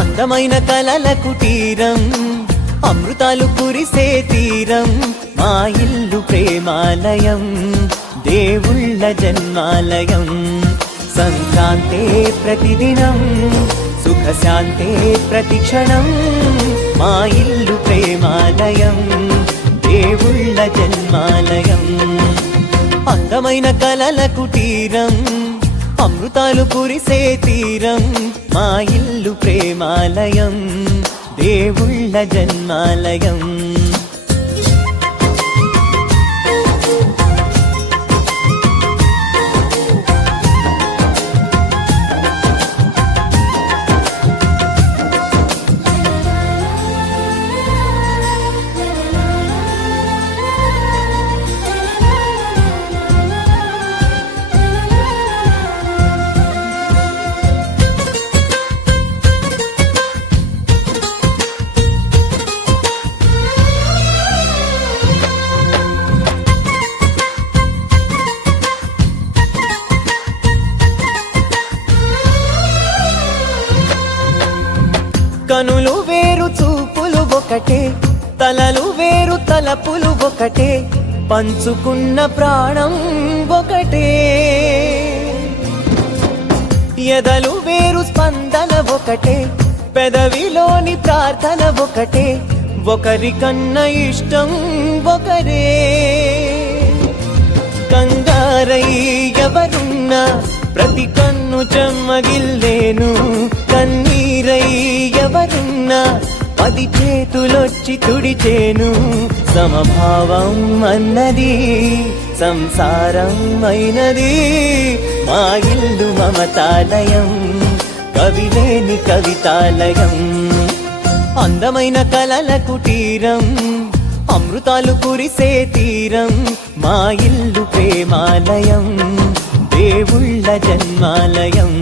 అందమైన కలల కుటీరం, అమృతాలు కురిసే తీరం, మా ఇల్లు ప్రేమాలయం, దేవుళ్ళ జన్మాలయం. సంక్రాంతే ప్రతిదినం, సుఖశాంతే ప్రతిక్షణం, మా ఇల్లు ప్రేమాలయం, దేవుళ్ళ జన్మాలయం. అందమైన కలల కుటీరం, అమృతాలు కురిసే తీరం, మా ఇల్లు ప్రేమాలయం, దేవుళ్ళ జన్మాలయం. కనులు వేరు చూపులు ఒకటే, తలలు వేరు తలపులు ఒకటే, పంచుకున్న ప్రాణం ఒకటే. ఎదలు వేరు స్పందన ఒకటే, పెదవిలోని ప్రార్థన ఒకటే, ఒకరికన్నా ఇష్టం ఒకరే. కంగారై ఎవరున్నా ప్రతి కన్ను చెమ్మగిల్లేను, కన్నీరై ఎవరున్నా 10 చేతులొచ్చి తుడిచేను. సమభావం అన్నది సంసారం అయినది, మా ఇల్లు మమతాలయం, కవిలేని కవితాలయం. అందమైన కలల కుటీరం, అమృతాలు కురిసే తీరం, మా ఇల్లు ప్రేమాలయం, దేవుళ్ళ జన్మాలయం.